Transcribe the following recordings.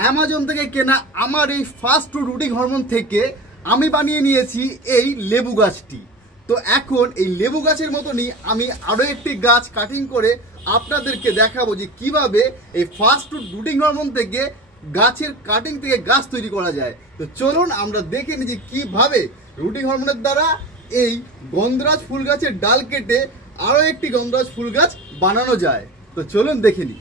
Amazon থেকে কেনা আমার এই ফার্স্ট রুটিং হরমোন থেকে আমি বানিয়ে নিয়েছি এই লেবু গাছটি। তো এখন এই লেবু গাছের মতনই আমি আরও একটি গাছ কাটিং করে আপনাদেরকে দেখাবো যে কিভাবে এই ফার্স্ট রুটিং হরমোন থেকে গাছের কাটিং থেকে গাছ তৈরি করা যায়। তো চলুন আমরা দেখে নিই যে কীভাবে রুটিং হরমোনের দ্বারা এই গন্ধরাজ ফুল গাছের ডাল কেটে আরও একটি গন্ধরাজ ফুল গাছ বানানো যায়। তো চলুন দেখে নিই।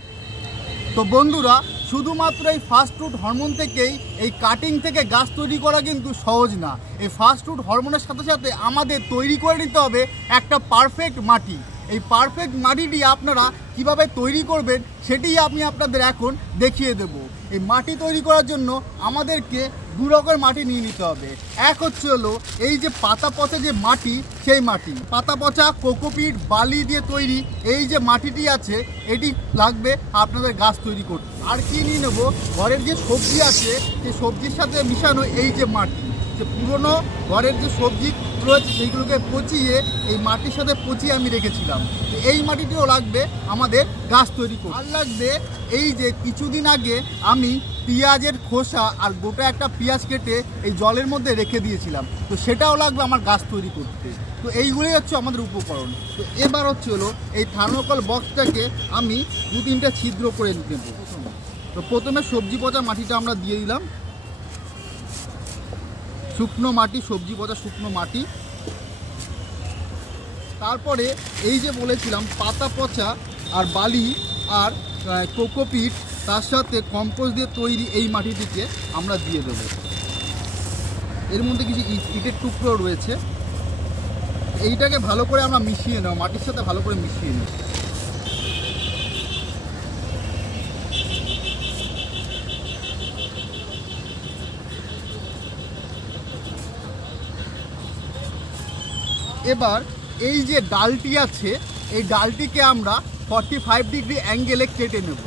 তো বন্ধুরা, শুধুমাত্র এই ফার্স্ট রুট হরমোন থেকেই এই কাটিং থেকে গাছ তৈরি করা কিন্তু সহজ না। এই ফার্স্ট রুট হরমোনের সাথে সাথে আমাদের তৈরি করে নিতে হবে একটা পারফেক্ট মাটি। এই পারফেক্ট মাটিটি আপনারা কিভাবে তৈরি করবেন সেটি আমি আপনাদের এখন দেখিয়ে দেব। এই মাটি তৈরি করার জন্য আমাদেরকে দু রকমের মাটি নিয়ে নিতে হবে। এক হচ্ছে হলো এই যে পাতা পচা যে মাটি, সেই মাটি পাতা পচা কোকোপিট বালি দিয়ে তৈরি এই যে মাটিটি আছে, এটি লাগবে আপনাদের গাছ তৈরি করতে। আর কি নিয়ে নেব, ঘরের যে সবজি আছে সেই সবজির সাথে মিশানো এই যে মাটি, যে পুরনো ঘরের যে সবজি রয়েছে সেইগুলোকে পচিয়ে এই মাটির সাথে পচিয়ে আমি রেখেছিলাম। তো এই মাটিটিও লাগবে আমাদের গাছ তৈরি করতে। আর লাগবে এই যে কিছুদিন আগে আমি পেঁয়াজের খোসা আর গোটা একটা পেঁয়াজ কেটে এই জলের মধ্যে রেখে দিয়েছিলাম, তো সেটাও লাগবে আমার গাছ তৈরি করতে। তো এইগুলোই হচ্ছে আমাদের উপকরণ। তো এবার হচ্ছে হলো এই থার্মোকল বক্সটাকে আমি 2-3টা ছিদ্র করে নেব। তো প্রথমে সবজি পচা মাটিটা আমরা দিয়ে দিলাম, শুকনো মাটি, সবজি পচা শুকনো মাটি। তারপরে এই যে বলেছিলাম পাতা পচা আর বালি আর কোকোপিট, তার সাথে কম্পোস্ট দিয়ে তৈরি এই মাটিটিকে আমরা দিয়ে দেব। এর মধ্যে কিছু ইটের টুকরো রয়েছে, এইটাকে ভালো করে আমরা মিশিয়ে নেব, মাটির সাথে ভালো করে মিশিয়ে নেব। এবার এই যে ডালটি আছে এই ডালটিকে আমরা 45 ডিগ্রি অ্যাঙ্গেলে কেটে নেব।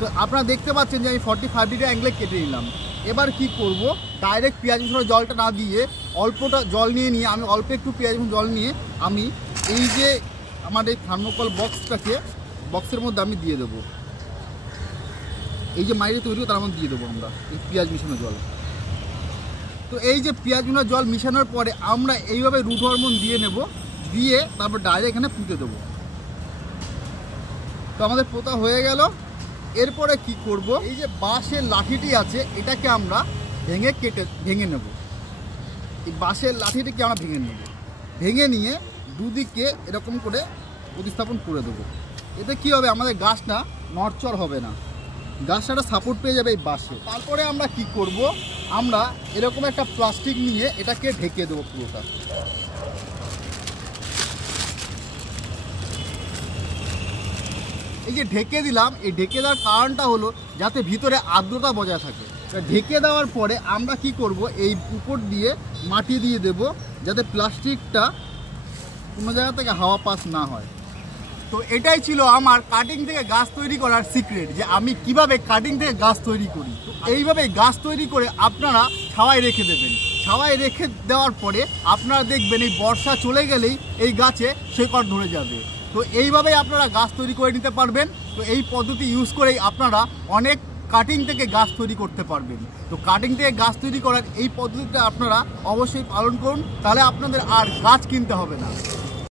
তো আপনারা দেখতে পাচ্ছেন যে আমি 45 ডিগ্রি অ্যাঙ্গেলে কেটে নিলাম। এবার কি করব, ডাইরেক্ট পেঁয়াজ মিশানো জলটা না দিয়ে অল্পটা জল নিয়ে আমি অল্প একটু পেঁয়াজ মিশানো জল নিয়ে আমি এই যে আমার এই থার্মোকল বক্সের মধ্যে আমি দিয়ে দেবো। এই যে মাইরে তৈরি তার মধ্যে দিয়ে দেবো আমরা এই পেঁয়াজ মিশানো জল। তো এই যে পেঁয়াজ মিশানো জল মিশানোর পরে আমরা এইভাবে রুট হরমোন দিয়ে নেব, দিয়ে তারপর ডাইরেক্ট এখানে পুঁতে দেবো। তো আমাদের পোতা হয়ে গেল। এরপরে কি করব, এই যে বাঁশের লাঠিটি আছে এটাকে আমরা ভেঙে নেব। এই বাঁশের লাঠিটিকে আমরা ভেঙে নিয়ে দুদিকে এরকম করে প্রতিস্থাপন করে দেবো। এতে কি হবে, আমাদের গাছটা নড়চড় হবে না, গাছটা সাপোর্ট পেয়ে যাবে এই বাঁশে। তারপরে আমরা কি করব, আমরা এরকম একটা প্লাস্টিক নিয়ে এটাকে ঢেকে দেবো পুরোটা। এই যে ঢেকে দিলাম, এই ঢেকে দেওয়ার কারণটা হলো যাতে ভিতরে আর্দ্রতা বজায় থাকে। ঢেকে দেওয়ার পরে আমরা কি করব, এই উপর দিয়ে মাটি দিয়ে দেব যাতে প্লাস্টিকটা কোনো জায়গা থেকে হাওয়া পাস না হয়। তো এটাই ছিল আমার কাটিং থেকে গাছ তৈরি করার সিক্রেট, যে আমি কিভাবে কাটিং থেকে গাছ তৈরি করি। তো এইভাবে গাছ তৈরি করে আপনারা ছাওয়ায় রেখে দেবেন। ছাওয়ায় রেখে দেওয়ার পরে আপনারা দেখবেন এই বর্ষা চলে গেলেই এই গাছে শেকড় ধরে যাবে। তো এইভাবেই আপনারা গাছ তৈরি করে নিতে পারবেন। তো এই পদ্ধতি ইউজ করেই আপনারা অনেক কাটিং থেকে গাছ তৈরি করতে পারবেন। তো কাটিং থেকে গাছ তৈরি করার এই পদ্ধতিটা আপনারা অবশ্যই পালন করুন, তাহলে আপনাদের আর গাছ কিনতে হবে না।